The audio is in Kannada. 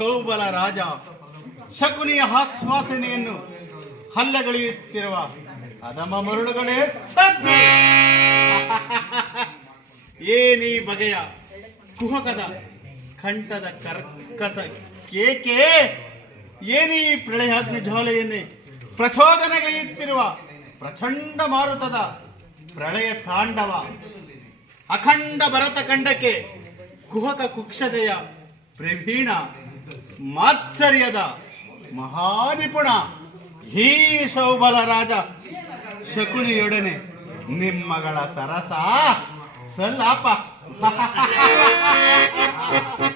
ಶೌಬಲ ರಾಜ ಶಕುನಿಯ ಆಶ್ವಾಸನೆಯನ್ನು ಹಲ್ಲೆಗಳೆಯುತ್ತಿರುವ ಅದಮ ಮರುಳುಗಳೇ ಸದ್ದು. ಏನೀ ಬಗೆಯ ಕುಹಕದ ಕಂಠದ ಕರ್ಕಸ ಕೇಕೆ ಏನೀ ಪ್ರಳಯಾಗ್ನಿ ಜ್ವಾಲೆಯನ್ನೇ ಪ್ರಚೋದನೆಗೈಯುತ್ತಿರುವ ಪ್ರಚಂಡ ಮಾರುತದ ಪ್ರಳಯ ತಾಂಡವ, ಅಖಂಡ ಭರತ ಖಂಡಕ್ಕೆ ಕುಹಕ ಕುಕ್ಷತೆಯ ಪ್ರವೀಣ. ಮಾತ್ಸರ್ಯದ ಮಹಾನಿಪುಣ ಹೀ ಸೌಬಲ ರಾಜ ಶಕುನಿಯೊಡನೆ ನಿಮ್ಮಗಳ ಸರಸ ಸಲಾಪ